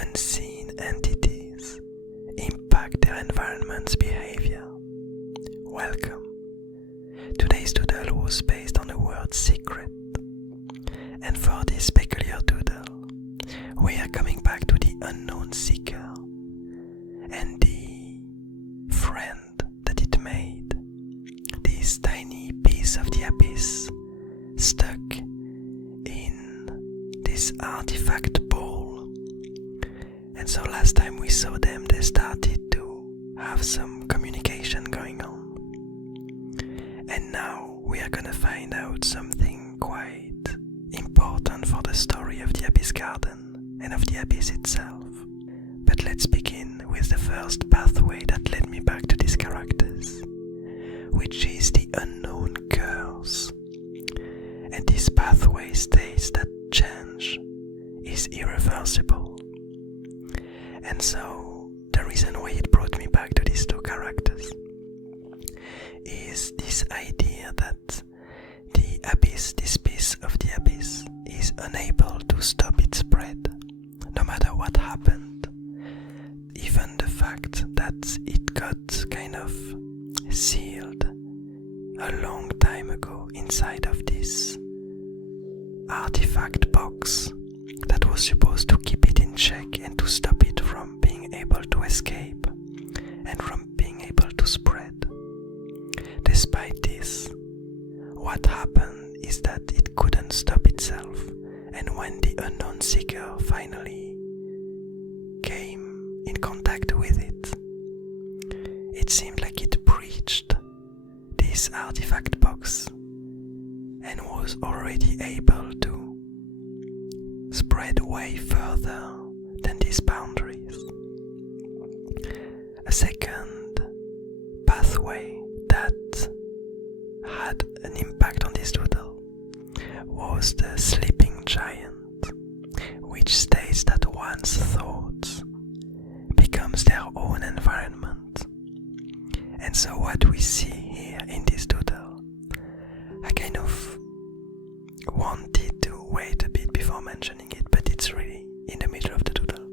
unseen entities impact their environment's behavior. Welcome. Today's doodle was based on the word secret. And for this peculiar doodle, we are coming back to the unknown seeker and the friend that it made. This tiny piece of the abyss stuck in this artifact ball. And so last time we saw them, they started to have some communication going on. And now we are gonna find out something quite important for the story of the Abyss Garden and of the Abyss itself. But let's begin with the first pathway that led me back to these characters, which is the unknown curse. And this pathway states that change is irreversible. And so the reason why it brought me back to these two characters is this idea that the abyss, this piece of the abyss, is unable to stop its spread, no matter what happened. Even the fact that it got kind of sealed a long time ago inside of this artifact box that was supposed to keep it in check and to stop it from being able to escape and from being able to spread. Despite this, what happened is that it couldn't stop itself, and when the unknown seeker finally came in contact with it, it seemed like it breached this artifact box and was already able to spread way further than these boundaries. A second pathway that had an impact on this doodle was the sleeping giant, which states that one's thoughts becomes their own environment. And so what we see here in this doodle, I kind of wanted to wait a bit before mentioning it, but it's really in the middle of the doodle.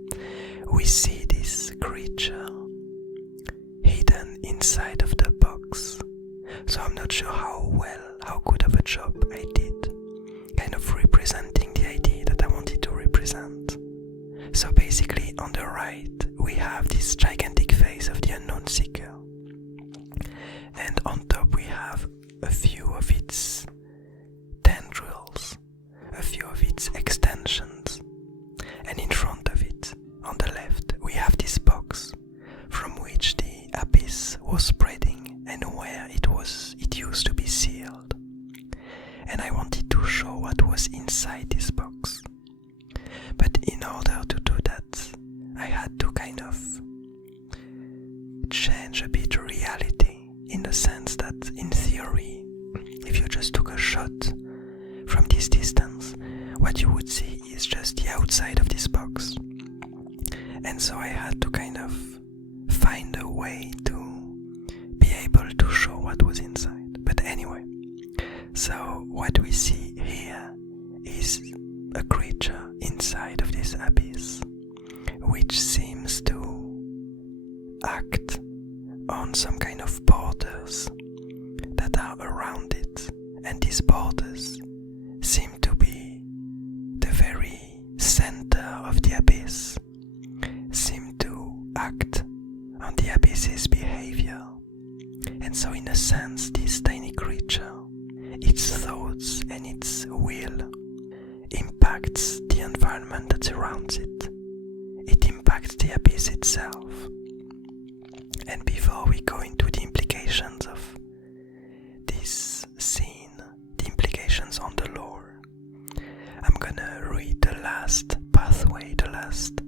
We see this creature hidden inside of the box. So I'm not sure how good of a job I did kind of representing the idea that I wanted to represent. So basically on the right we have this gigantic face of the unknown seeker, and on top we have a few of its tendrils, a few of its extensions, and in front of it, on the left, we have this box from which the abyss was spreading and where it used to be sealed. And I wanted to show what was inside this box. But in order to do that, I had to kind of change a bit reality, in the sense that in theory, if you just took a shot from this distance, what you would see is just the outside of this box. And so I had to kind of find a way to be able to show what was inside. But anyway, so what we see here is a creature inside of this abyss, which seems to act on some kind of borders that are around it, and these borders seem to be the very center of the abyss, seem to act on the abyss's behavior. And so in a sense, this tiny creature, its thoughts and its will impacts the environment that surrounds it. It impacts the abyss itself. And before we go into the implications of this scene, the implications on the lore, I'm gonna read the last pathway, the last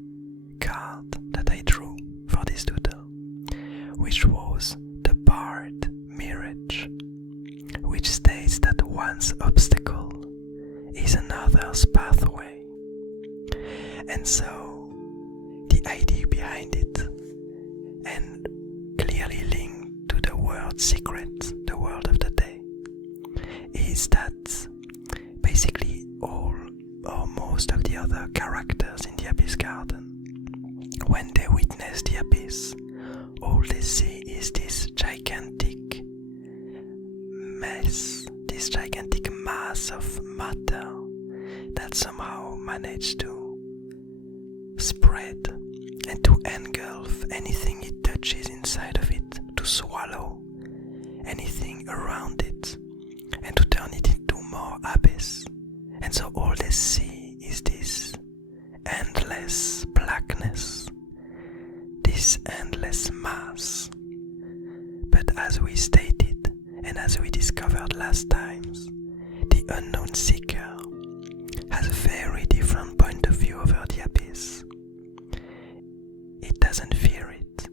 card that I drew for this doodle, which was the barred mirage, which states that one's obstacle is another's pathway. And so the idea behind it, and clearly linked to the word secret, the word of the day, is that basically all or most of the other characters in the Abyss Garden when they witness the abyss, all they see is this gigantic mess, this gigantic mass of matter that somehow managed to spread and to engulf anything it touches inside of it, to swallow anything around it, and to turn it into more abyss. And so all they see is this endless blackness, this endless mass. But as we stated, and as we discovered last times, the unknown seeker has a very different point of view over the abyss. It doesn't fear it.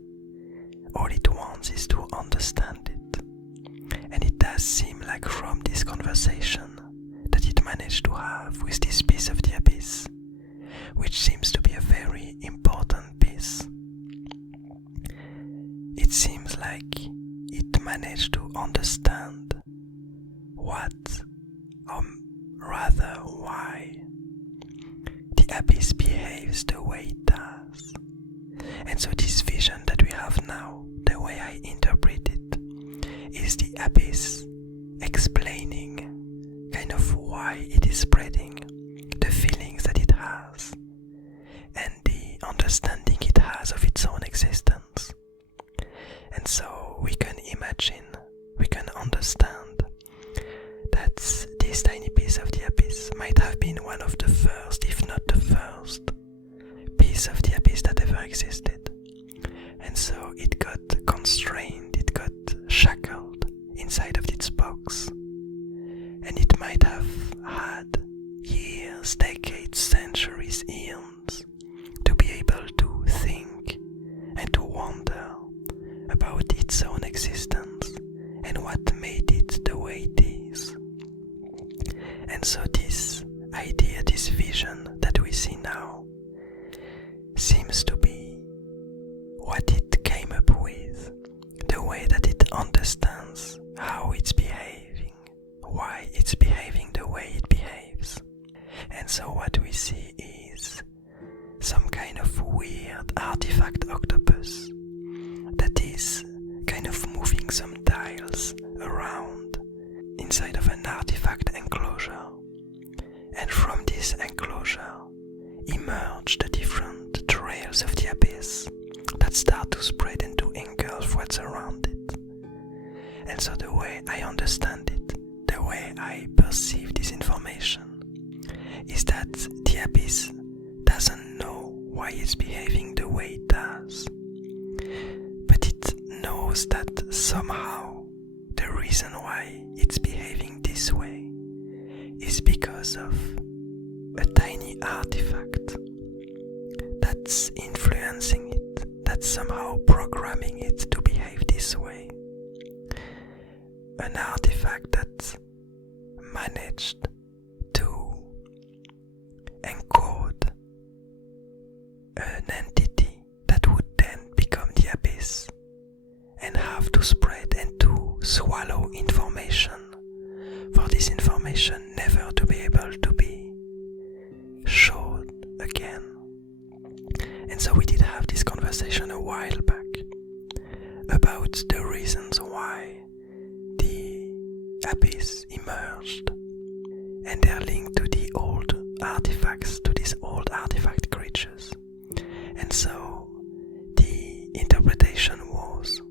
All it wants is to understand it. And it does seem like from this conversation that it managed to have with this piece of the abyss, which seems to be a very important piece. It seems like it managed to understand what, or rather why, the abyss behaves the way it does. And so this vision that we have now, the way I interpret it, is the abyss explaining kind of why it is spreading, the feelings that it has, and the understanding it has of its own existence. And so we can imagine, we can understand that this tiny piece of the abyss might have been one of the first, if not the first, piece of the abyss that ever existed. And so it got constrained, it got shackled inside of its box. And it might have had years, decades, centuries, eons to be able to think and to wonder about its own existence and what made it the way it is. And so this idea, this vision that we see now, seems to be what it came up with, the way that it understands how it's behaving, why it's behaving the way it behaves. And so what we see is some kind of weird artifact octopus that is kind of moving some dials around inside of an artifact enclosure. And from this enclosure emerge the different trails of the abyss that start to spread and to engulf what's around it. And so the way I understand it, the way I perceive this information, is that the abyss doesn't know why it's behaving the way it does, but it knows that somehow the reason why it's behaving this way is because of a tiny artifact that's influencing it, that's somehow programming it to behave this way. An artifact that managed to encode an entity that would then become the abyss and have to spread and to swallow information, for this information never to be able to be showed again. And so we did have this conversation a while back about the reasons why the abyss emerged, and they're linked to the old artifacts, to these old artifact creatures. And so the interpretation was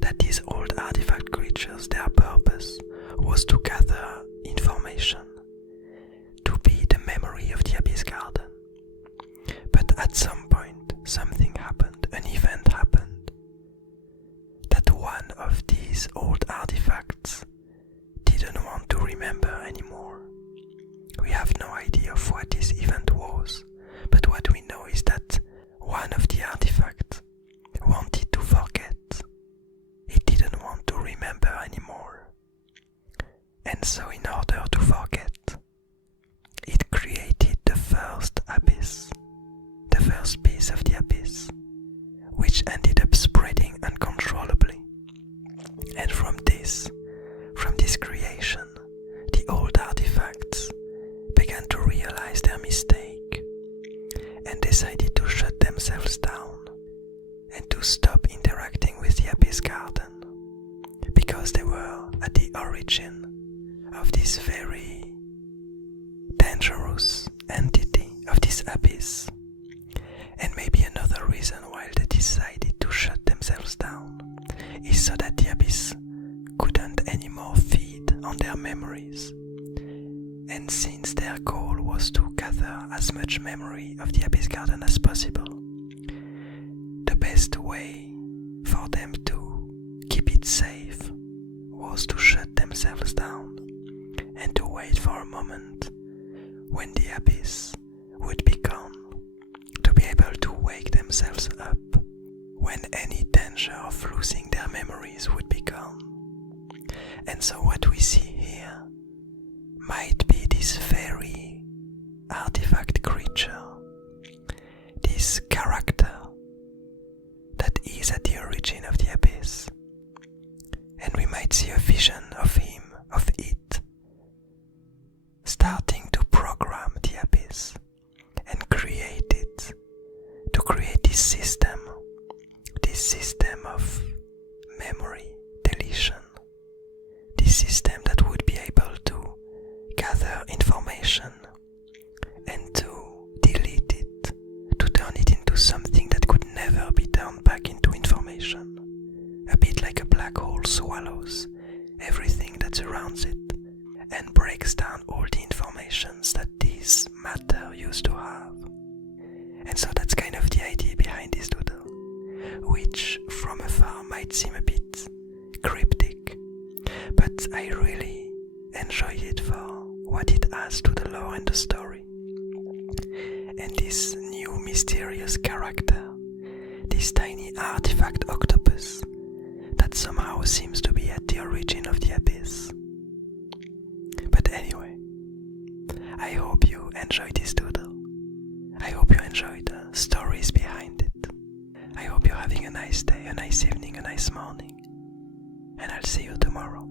that these old artifact creatures, their purpose was to gather information, to be the memory of the abyss garden. But at some point something happened, an event happened, that one of these old artifacts didn't want to remember anymore. We have no idea of what this event was, but what we know is that one of the artifacts wanted to forget. It didn't want to remember anymore. And so in order to forget, it created the first abyss, the first piece of the abyss, which ended up spreading uncontrollably. And from this creation, the old artifacts began to realize their mistake and decided to shut themselves down to stop interacting with the Abyss Garden because they were at the origin of this very dangerous entity of this abyss. And maybe another reason why they decided to shut themselves down is so that the abyss couldn't anymore feed on their memories. And since their goal was to gather as much memory of the Abyss Garden as possible, the best way for them to keep it safe was to shut themselves down and to wait for a moment when the abyss would be gone, to be able to wake themselves up when any danger of losing their memories would be gone. And so what we see here might be this very artifact creature, this character that is at the origin of the abyss. And we might see a vision of him, of it, starting to program the abyss and create it, to create this system of memory deletion, this system that would be able to gather information and to delete it, to turn it into something that could never be turned back into information, a bit like a black hole swallows everything that surrounds it and breaks down all the informations that this matter used to have. And so that's kind of the idea behind this doodle, which from afar might seem a bit cryptic, but I really enjoy it for what it adds to the lore and the story. And this new mysterious character, this tiny artifact octopus that somehow seems to be at the origin of the abyss. But anyway, I hope you enjoyed this doodle. I hope you enjoyed the stories behind it. I hope you're having a nice day, a nice evening, a nice morning. And I'll see you tomorrow.